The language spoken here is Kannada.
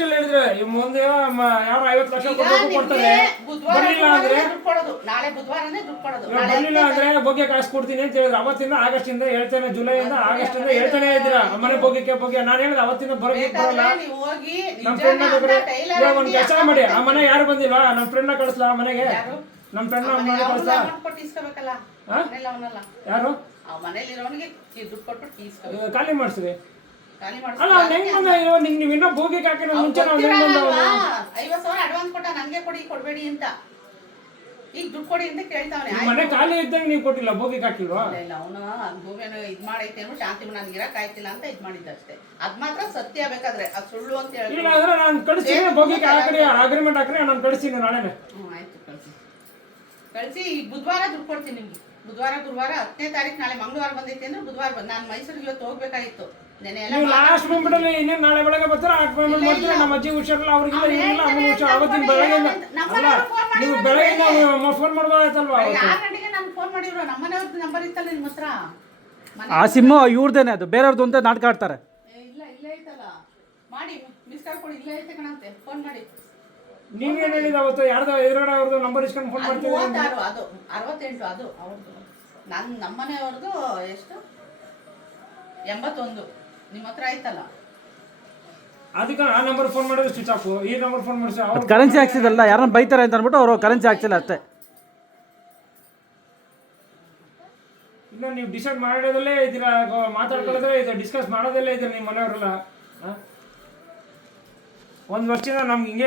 ಲಾಸ್ಟ್ ಹೇಳಿದ್ರೆ ಮುಂದೆ ಯಾರು 50 ಲಕ್ಷ ಕೊಡ್ತಾರೆ, ಬರ್ಲಿಲ್ಲ ಅಂದ್ರೆ ಬಗ್ಗೆ ಕಾಸು ಕೊಡ್ತೀನಿ ಅಂತ ಹೇಳಿದ್ರೆ ಅವತ್ತಿಂದ ಆಗಸ್ಟ್ ಇಂದ ಹೇಳ್ತೇನೆ, ಜುಲೈಯಿಂದ ಆಗಸ್ಟ್ ಇಂದ ಹೇಳ್ತಾನೆ ಇದ್ದೀರಾ ಮನೆ ಬಗ್ಗೆ. ನಾನು ಹೇಳಿದ್ರೆ ಅವತ್ತಿಂದ ಬರಲ್ಲ. ನಮ್ಮ ಫ್ರೆಂಡ್ ಒಂದ್ ಕೆಲಸ ಮಾಡಿ, ಆ ಮನೆ ಯಾರು ಬಂದಿಲ್ಲ, ನಮ್ಮ ಫ್ರೆಂಡ್ ಕಳಿಸ್ಲಾ ಮನೆಗೆ? ನಮ್ಮ ಫ್ರೆಂಡ್ ಕಳಿಸ್ಲಾ? ಯಾರು ಖಾಲಿ ಮಾಡಿಸ್ರಿ. ಅಲ್ಲ ನೀವು ಇನ್ನೂ ಭೋಗಿಗೆ ಹಾಕಿರೋ ಮುಂಚೆ ನಾವು ಹೆಂಗ್ ಬಂದವ? 50,000 ಅಡ್ವಾನ್ಸ್ ಕೊಟ್ಟ, ನನಗೆ ಕೊಡಬೇಡಿ ಅಂತ. ಈಗ ದುಡ್ಡು ಕೊಡಿ ಅಂತ ಕೇಳ್ತಾವನೆ. ಮನೆ ಖಾಲಿ ಇದ್ದಂಗೆ ನೀವು ಕೊಟ್ಟಿಲ್ಲ, ಭೋಗಿಗೆ ಹಾಕಿಲ್ವಾ? ಇಲ್ಲ, ಅವನು ಭೂಮಿಯನ್ನು ಇದ್ ಮಾಡೈತೆ ಅನ್ನೋ ಶಾಂತಿ ನನಗೆ ಇರಕ್ ಆಯ್ತಿಲ್ಲ ಅಂತ ಇದ್ ಮಾಡಿದ್ದಷ್ಟೇ. ಅದ್ ಮಾತ್ರ ಸತ್ಯ. ಬೇಕಾದ್ರೆ ಅದು ಸುಳ್ಳು ಅಂತ ಹೇಳಿ ಇಲ್ಲ ಅಂದ್ರೆ ನಾನು ಕಳಿಸ್ತೀನಿ, ಭೋಗಿಗೆ ಹಾಕಿ ಅಗ್ರಿಮೆಂಟ್ ಹಾಕ್ರಿ, ನಾನು ಕಳಿಸ್ತೀನಿ ನಾಳೆನೆ. ಆಯ್ತು, ಕಳಿಸಿ. ಈಗ ಬುಧವಾರ ದುಡ್ಡು ಕೊಡ್ತೀನಿ ನಿಮ್ಗೆ. ಬುಧವಾರ ಗುರುವಾರ 10ನೇ ತಾರೀಕು, ನಾಳೆ ಮಂಗಳವಾರ ಬಂದೈತೆ ಅಂದ್ರೆ ಬುಧವಾರ ಬಂದು ನಾನು ಮೈಸೂರಿಗೆ ಇವತ್ತು ಹೋಗ್ಬೇಕಾಗಿತ್ತು. ಲಾಸ್ಟ್ ಬಂದ್ಬಿಡಲಿ, ಇನ್ನೇನು ನಾಳೆ ಬೆಳಗ್ಗೆ ಬರ್ತಾರೆ, ಆ ಪೇಮೆಂಟ್ ಮಾಡ್ತೀರಾ. ನಮ್ಮ ಅಜ್ಜಿ ಹುಷಾರಿಲ್ಲ, ಅವ್ರಿಗಿಲ್ಲ ಏನಿಲ್ಲ, ಅಮ್ಮನ ಹುಷಾರು. ಅವತ್ತಿನ ಬೆಳಗ್ಗೆಯಿಂದ ಅಲ್ಲ, ನೀವು ಬೆಳಗ್ಗೆ ಫೋನ್ ಮಾಡ್ಬೋದಾಯ್ತಲ್ವಾ? 6 ಗಂಟೆಗೆ ನಾನು ಫೋನ್ ಮಾಡಿದ್ರು. ನಮ್ಮನೆಯವ್ರದ್ದು ನಂಬರ್ ಇತ್ತಲ್ಲ ನಿಮ್ಮ ಹತ್ರ. ಆ ಸಿಮ್ಮು ಇವ್ರದೇನೆ, ಅದು ಬೇರೆಯವ್ರದ್ದು ಅಂತ ನಾಟಕ ಆಡ್ತಾರೆ. ಇಲ್ಲ, ಇಲ್ಲೇ ಐತಲ್ಲ, ಮಾಡಿ ಮಿಸ್ ಕಾಲ್ ಕೊಡಿ. ಇಲ್ಲೇ ಐತೆ ಕಣಂತೆ, ಫೋನ್ ಮಾಡಿ. ನೀವೇನು ಹೇಳಿದ ಅವತ್ತು? ಯಾರ್ದೋ ಎದುರುಗಡೆ ಅವ್ರದ್ದು ನಂಬರ್ ಇಸ್ಕೊಂಡು ಫೋನ್ ಮಾಡ್ತೀವಿ. ಅದು 68 ಅದು ಅವ್ರದ್ದು. ನಮ್ಮನೆಯವ್ರದ್ದು ಎಷ್ಟು 81 ನಿಮ್ಮ ಹತ್ರ ಆಯ್ತಲ್ಲ. ಅದಕ್ಕೆ ಆ ನಂಬರ್ ಫೋನ್ ಮಾಡಿದ್ರೆ ಸ್ವಿಚ್ ಆಫ್, ಈ ನಂಬರ್ ಫೋನ್ ಮಾಡಿದ್ರೆ ಅವ್ರು ಕರೆನ್ಸಿ ಹಾಕ್ಸಿದಲ್ಲ, ಯಾರನ್ನ ಬೈತಾರೆ ಅಂತ ಅಂದ್ಬಿಟ್ಟು ಅವರು ಕರೆನ್ಸಿ ಹಾಕ್ಸಿಲ್ಲ ಅಷ್ಟೇ. ಇನ್ನು ನೀವು ಡಿಸೈಡ್ ಮಾಡೋದಲ್ಲೇ ಇದ್ದೀರಾ, ಮಾತಾಡ್ಕೊಳ್ಳೋದೇ ಇದು, ಡಿಸ್ಕಸ್ ಮಾಡೋದಲ್ಲೇ ಇದ್ದೀರಾ ನಿಮ್ಮ ಮನೆಯವರೆಲ್ಲ. ಒಂದು ವರ್ಷದಿಂದ ನಮ್ಗೆ ಹಿಂಗೆ